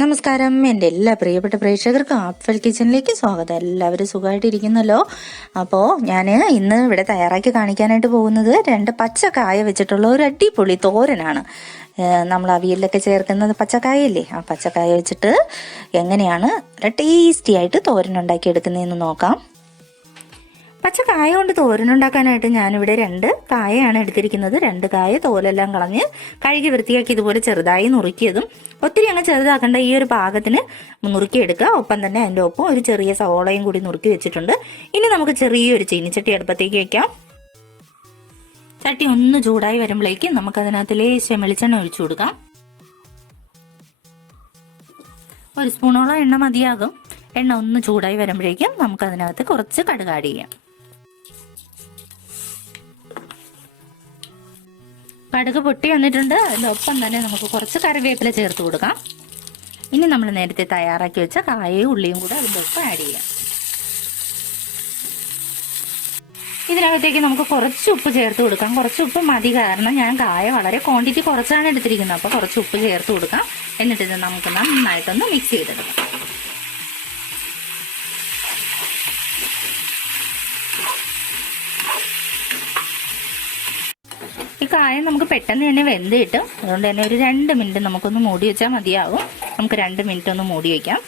നമസ്കാരം. എൻ്റെ എല്ലാ പ്രിയപ്പെട്ട പ്രേക്ഷകർക്കും ആപ്ഫൽ കിച്ചണിലേക്ക് സ്വാഗതം. എല്ലാവരും സുഖമായിട്ടിരിക്കുന്നല്ലോ. അപ്പോൾ ഞാൻ ഇന്ന് ഇവിടെ തയ്യാറാക്കി കാണിക്കാനായിട്ട് പോകുന്നത് 2 പച്ചക്കായ വെച്ചിട്ടുള്ള ഒരു അടിപൊളി തോരനാണ്. നമ്മൾ അവിയലിലൊക്കെ ചേർക്കുന്നത് പച്ചക്കായല്ലേ, ആ പച്ചക്കായ വെച്ചിട്ട് എങ്ങനെയാണ് ടേസ്റ്റി ആയിട്ട് തോരൻ ഉണ്ടാക്കി എടുക്കുന്നതെന്ന് നോക്കാം. പച്ചക്കായ കൊണ്ട് തോരനുണ്ടാക്കാനായിട്ട് ഞാനിവിടെ 2 കായയാണ് എടുത്തിരിക്കുന്നത്. 2 കായ തോലെല്ലാം കളഞ്ഞ് കഴുകി വൃത്തിയാക്കി ഇതുപോലെ ചെറുതായി നുറുക്കിയതും, ഒത്തിരി അങ്ങ് ചെറുതാക്കേണ്ട ഈ ഒരു പാകത്തിന് നുറുക്കിയെടുക്കുക. ഒപ്പം തന്നെ അതിൻ്റെ ഒപ്പം ഒരു ചെറിയ സവോളയും കൂടി നുറുക്കി വെച്ചിട്ടുണ്ട്. ഇനി നമുക്ക് ചെറിയൊരു ചീനിച്ചട്ടി അടുപ്പത്തേക്ക് വെക്കാം. ചട്ടി ഒന്ന് ചൂടായി വരുമ്പോഴേക്കും നമുക്കതിനകത്ത് ലേശം വെളിച്ചെണ്ണ ഒഴിച്ചു കൊടുക്കാം. 1 സ്പൂണോളം എണ്ണ മതിയാകും. എണ്ണ ഒന്ന് ചൂടായി വരുമ്പോഴേക്കും നമുക്കതിനകത്ത് കുറച്ച് കടുക് ആഡ് ചെയ്യാം. കടുക് പൊട്ടി വന്നിട്ടുണ്ട്. അതിനൊപ്പം തന്നെ നമുക്ക് കുറച്ച് കറിവേപ്പില ചേർത്ത് കൊടുക്കാം. ഇനി നമ്മൾ നേരത്തെ തയ്യാറാക്കി വെച്ച കായയും ഉള്ളിയും കൂടെ അതിൻ്റെ ഒപ്പം ആഡ് ചെയ്യാം. ഇതിനകത്തേക്ക് നമുക്ക് കുറച്ച് ഉപ്പ് ചേർത്ത് കൊടുക്കാം. കുറച്ച് ഉപ്പ് മതി, കാരണം ഞാൻ കായ വളരെ ക്വാണ്ടിറ്റി കുറച്ചാണ് എടുത്തിരിക്കുന്നത്. അപ്പോൾ കുറച്ച് ഉപ്പ് ചേർത്ത് കൊടുക്കാം. എന്നിട്ട് ഇത് നമുക്ക് നന്നായിട്ടൊന്ന് മിക്സ് ചെയ്തെടുക്കാം. ഈ കായം നമുക്ക് പെട്ടെന്ന് തന്നെ വെന്ത് കിട്ടും. അതുകൊണ്ട് തന്നെ ഒരു 2 മിനിറ്റ് നമുക്കൊന്ന് മൂടി വെച്ചാൽ മതിയാകും. നമുക്ക് 2 മിനിറ്റ് ഒന്ന് മൂടി വയ്ക്കാം.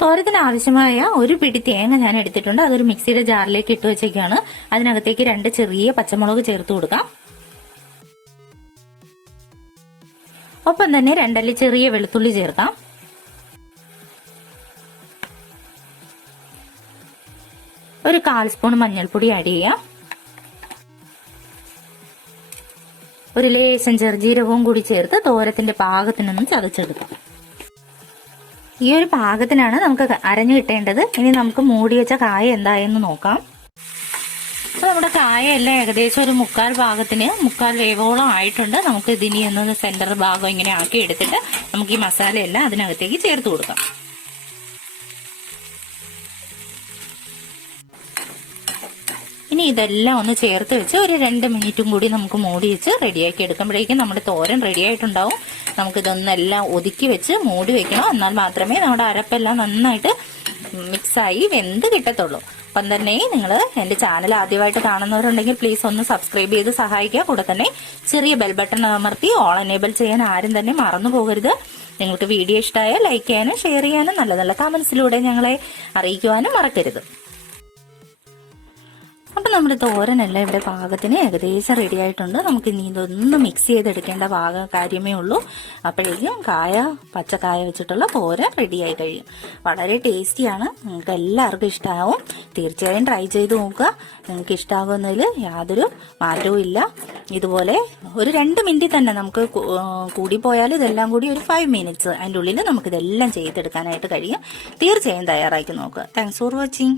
തോരത്തിന് ആവശ്യമായ ഒരു പിടി തേങ്ങ ഞാൻ എടുത്തിട്ടുണ്ട്. അതൊരു മിക്സിയുടെ ജാറിലേക്ക് ഇട്ട് വെച്ചേക്കാണ്. അതിനകത്തേക്ക് 2 ചെറിയ പച്ചമുളക് ചേർത്ത് കൊടുക്കാം. ഒപ്പം തന്നെ 2 അല്ലി ചെറിയ വെളുത്തുള്ളി ചേർക്കാം. ഒരു 1/4 സ്പൂൺ മഞ്ഞൾപ്പൊടി ആഡ് ചെയ്യാം. ഒരു ലേശം ചെറുജീരകവും കൂടി ചേർത്ത് തോരത്തിന്റെ പാകത്തിനൊന്നും ചതച്ചെടുക്കാം. ഈ ഒരു പാകത്തിനാണ് നമുക്ക് അരഞ്ഞു കിട്ടേണ്ടത്. ഇനി നമുക്ക് മൂടി വെച്ച കായ എന്തായെന്ന് നോക്കാം. അപ്പൊ നമ്മുടെ കായ എല്ലാം ഏകദേശം ഒരു 1/4 വേവോളം ആയിട്ടുണ്ട്. നമുക്ക് ഇതിനി ഒന്ന് സെന്റർ ഭാഗം ഇങ്ങനെ ആക്കി എടുത്തിട്ട് നമുക്ക് ഈ മസാലയെല്ലാം അതിനകത്തേക്ക് ചേർത്ത് കൊടുക്കാം. ഇനി ഇതെല്ലാം ഒന്ന് ചേർത്ത് വെച്ച് ഒരു 2 മിനിറ്റും കൂടി നമുക്ക് മൂടി വെച്ച് റെഡിയാക്കി എടുക്കുമ്പോഴേക്കും നമ്മുടെ തോരൻ റെഡി ആയിട്ടുണ്ടാവും. നമുക്കിതൊന്നെല്ലാം ഒതുക്കി വെച്ച് മൂടി വെക്കണം. എന്നാൽ മാത്രമേ നമ്മുടെ അരപ്പെല്ലാം നന്നായിട്ട് മിക്സായി വെന്ത് കിട്ടത്തുള്ളൂ. അപ്പം തന്നെ നിങ്ങൾ എൻ്റെ ചാനൽ ആദ്യമായിട്ട് കാണുന്നവരുണ്ടെങ്കിൽ പ്ലീസ് ഒന്ന് സബ്സ്ക്രൈബ് ചെയ്ത് സഹായിക്കുക. കൂടെ തന്നെ ചെറിയ ബെൽ ബട്ടൺ അമർത്തി ഓൾ എനേബിൾ ചെയ്യാൻ ആരും തന്നെ മറന്നു പോകരുത്. നിങ്ങൾക്ക് വീഡിയോ ഇഷ്ടമായാൽ ലൈക്ക് ചെയ്യാനും ഷെയർ ചെയ്യാനും നല്ല നല്ല കമന്റ്സിലൂടെ ഞങ്ങളെ അറിയിക്കുവാനും മറക്കരുത്. അപ്പം നമ്മുടെ തോരനെല്ലാം ഇവിടെ പാകത്തിന് ഏകദേശം റെഡി ആയിട്ടുണ്ട്. നമുക്ക് ഇനി ഇതൊന്ന് മിക്സ് ചെയ്തെടുക്കേണ്ട കാര്യമേ ഉള്ളൂ. അപ്പോഴേക്കും പച്ചക്കായ വെച്ചിട്ടുള്ള തോരൻ റെഡിയായി കഴിയും. വളരെ ടേസ്റ്റിയാണ്. നിങ്ങൾക്ക് എല്ലാവർക്കും ഇഷ്ടമാവും. തീർച്ചയായും ട്രൈ ചെയ്ത് നോക്കുക. നിങ്ങൾക്ക് ഇഷ്ടമാകുന്നതിൽ യാതൊരു മാറ്റവും ഇല്ല. ഇതുപോലെ ഒരു 2 മിനിറ്റ് തന്നെ നമുക്ക് കൂടിപ്പോയാൽ ഇതെല്ലാം കൂടി ഒരു 5 മിനിറ്റ്സ് അതിൻ്റെ ഉള്ളിൽ നമുക്കിതെല്ലാം ചെയ്തെടുക്കാനായിട്ട് കഴിയും. തീർച്ചയായും തയ്യാറാക്കി നോക്കുക. Thanks for watching.